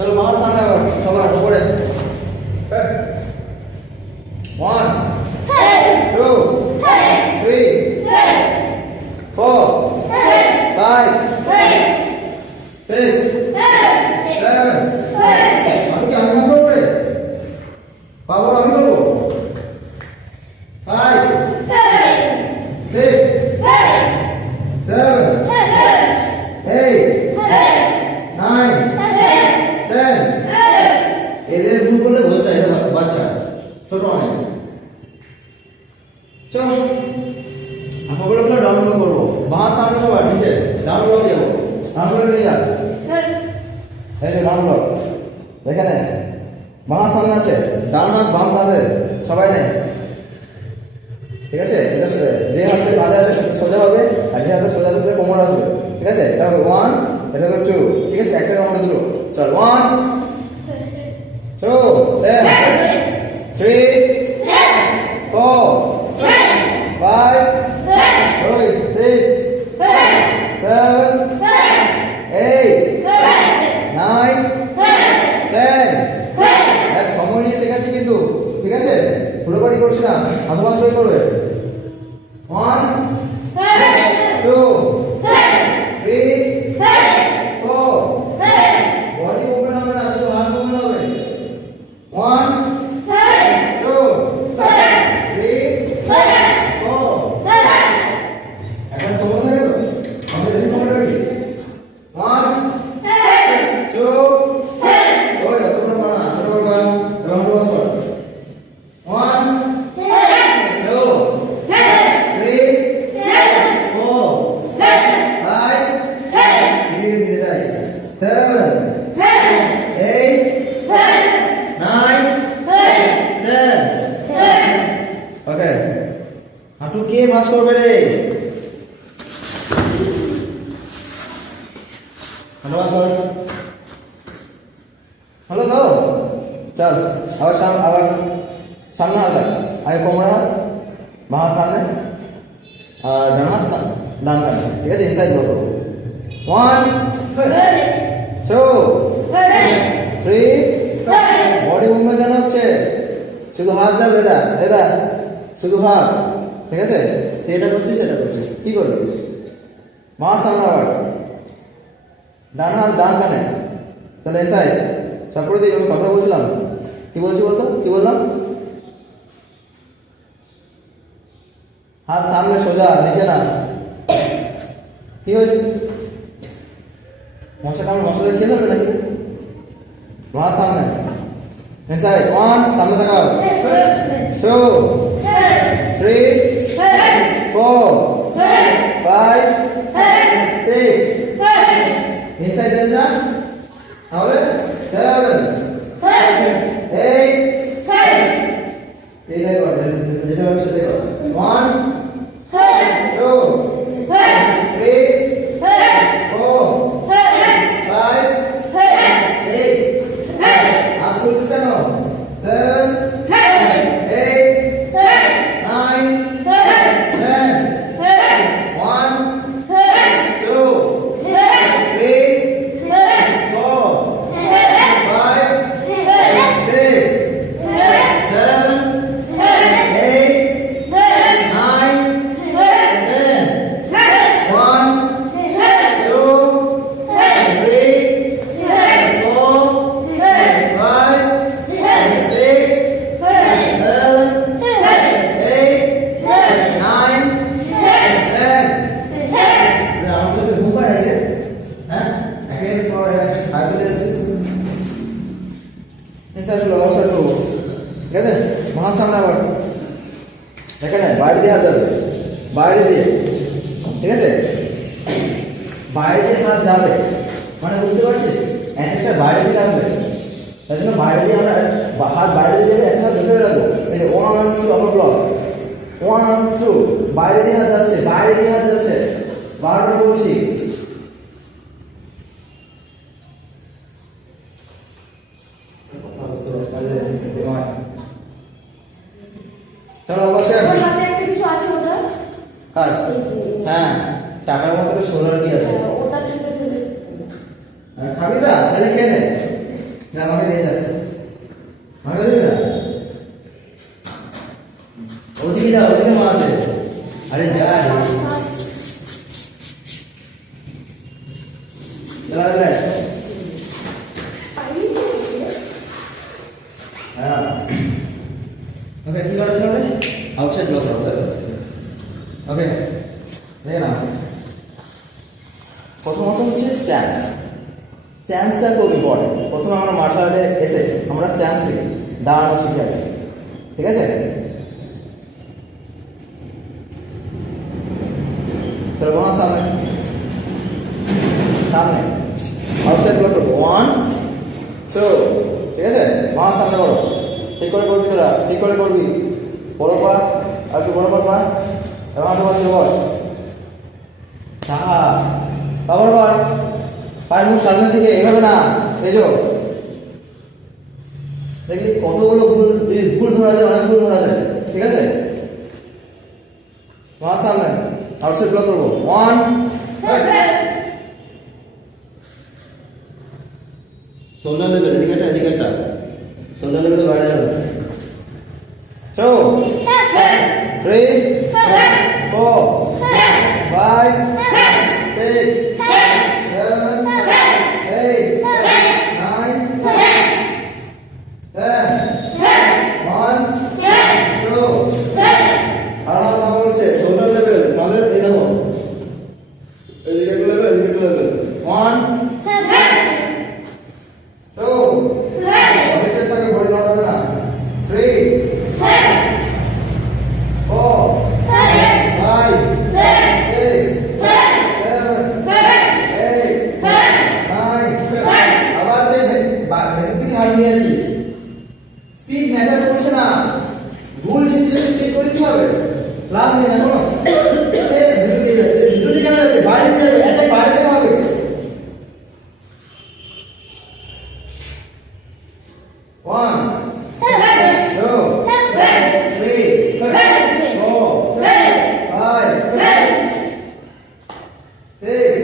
চলো মামার সামনে আবার সবার উপরে। 1 2 3 4 5 6 7 আমি কি আমি মাসো করে বাবু আমি করবো 5 6 7 8 9 10 এদের ভুল করলে বোঝা যায় বাচ্চা ছোট অনেক। চলো আমরা ডাউনলোড করবো বাহার সামনে সবার নিচে ডাউনলোড যাবো ডাউনলোড নিয়ে যান। এই যে ডাউনলোড এখানে বাহার সামনে আছে ডান হাত বাম হাতে সবাই নেই ঠিক আছে। এটা যে হাতে বাঁধা আছে সেটা সোজা হবে আর যে হাতে সোজা আছে সেটা কোমর আসবে ঠিক আছে। এটা হবে 1 এটা হবে 2 ঠিক আছে। একটা আমরা দিল চল 1 2 7 3 4 5 6 7 8 9 10 এক সময় নিয়ে শেখাচ্ছি কিন্তু ঠিক আছে। পুরোপুরি করছি না আধমাস করে করবে 1 2 3 4 বডি মুভমেন্ট হবে না শুধু হাত মুভমেন্ট হবে 1 2 3 4 এখন তোমরা দেখো আমরা দেখি কমেন্ট করি 1 2 ওই তোমরা পারা না ছোট করবা রাউন্ড ওয়াস কর 1 2 3 4 5 6 7 8 9 10 ওকে হাঁটু কে ভাঁজ করবে রে হাঁটু ভাঁজ কর হলো তো চল আবার সামনে হাত আগে কোমর হাত বাঁ হাত সামনে আর ডান হাত ডান কানে ঠিক আছে। ইনসাইড ব্লক করবো 1 2 3 বডি মুভমেন্ট কেন হচ্ছে শুধু হাত যাবে এদা শুধু হাত ঠিক আছে। এটা করছিস এটা করছিস কি করবি বাঁ হাত সামনে আবার ডান হাত ডান কানে চলো ইনসাইড সব করে দিই। আমি কথা বলছিলাম কি বলছি বলতো কি বললাম হাত সামনে সোজা নিচে না কি হয়েছে মশা কামড় মশাদের খেয়ে ফেলবে নাকি হাত সামনে ইনসাইড 1 সামনে তাকাও 2 3 4 5 6 ইনসাইড দিশা তাহলে 7 8 এই দেখো যেটা হবে সেটা করো 1 2 3 4 5 6 হাত খুলছে না 7 8 9 10 1 2 3 4 5 6 7 8 9 10 1 2 3 4 5 6 7 8 9 10 আমার কাছে ঘুম পাড়ে রে হ্যাঁ একেবারে পড়ে আইতে যাচ্ছিস ইনসাইড লো আউটসাইড লো ঠিক আছে। মাথা সামনে আবার এখানে বাইরে দিয়ে হাত যাবে বাইরে দিয়ে ঠিক আছে। বাইরে দিয়ে হাত যাবে মানে বুঝতে পারছিস একটা বাইরে দিকে আসবে তাই জন্য বাইরে দিয়ে আমরা হাত বাইরে দিয়ে যাবে একটা হাত ধরে রাখবো এই যে 1 2 আমার ব্লক 1 2 বাইরে দিয়ে হাত যাচ্ছে বাইরে দিয়ে হাত যাচ্ছে বারবার বলছি চলো অবশ্যই হ্যাঁ টাকার মতো সোলার কি আছে খাবি না তাহলে খেয়ে নে যা আমাকে দিয়ে যা আমাকে দেবে না ওদিকে যা ওদিকে মাছ আছে আরে যা যা যা হ্যাঁ ওকে কি করেছিল রে আউটসাইড ব্লক করতে ওকে দেখে না প্রথমত হচ্ছে স্ট্যান্স স্ট্যান্সটা খুব ইম্পর্টেন্ট প্রথমে আমরা মার্শাল আর্টে এসে আমরা স্ট্যান্স শিখি দাঁড়ানো শিখে আসি ঠিক আছে চলো বলো সামনে সামনে আউটসাইড ব্লক করবো 1 2 ঠিক আছে মাথা সামনে করো ঠিক করে করবি তোরা ঠিক করে করবি বড় পা আর একটু বড় পা এবং হাঁটু পাশে বল সাহা আবার কর পায়ের মুখ সামনের দিকে এভাবে না এই যো দেখলি কতগুলো ভুল ধরা যায় অনেক ভুল ধরা যায় ঠিক আছে মাথা সামনে আউটসাইড ব্লক করবো 1 শোল্ডার লেভেল এদিকেটা শোল্ডার লেভেলে বাইরে যাবে 2 3 4 5 6 7 8 9 10 1 2 আর বলছে শোল্ডার লেভেল তাহলে এই দেখো এদিকে লেভেল 1 স্পিড ম্যাটার করছে না ভুল জিনিসে স্পিড করিস কিভাবে লাভ নেই না ভিতর দিকে যাচ্ছে বাইরে যাবে এটাই বাইরে যেতে হবে 1 2 3 4 5 6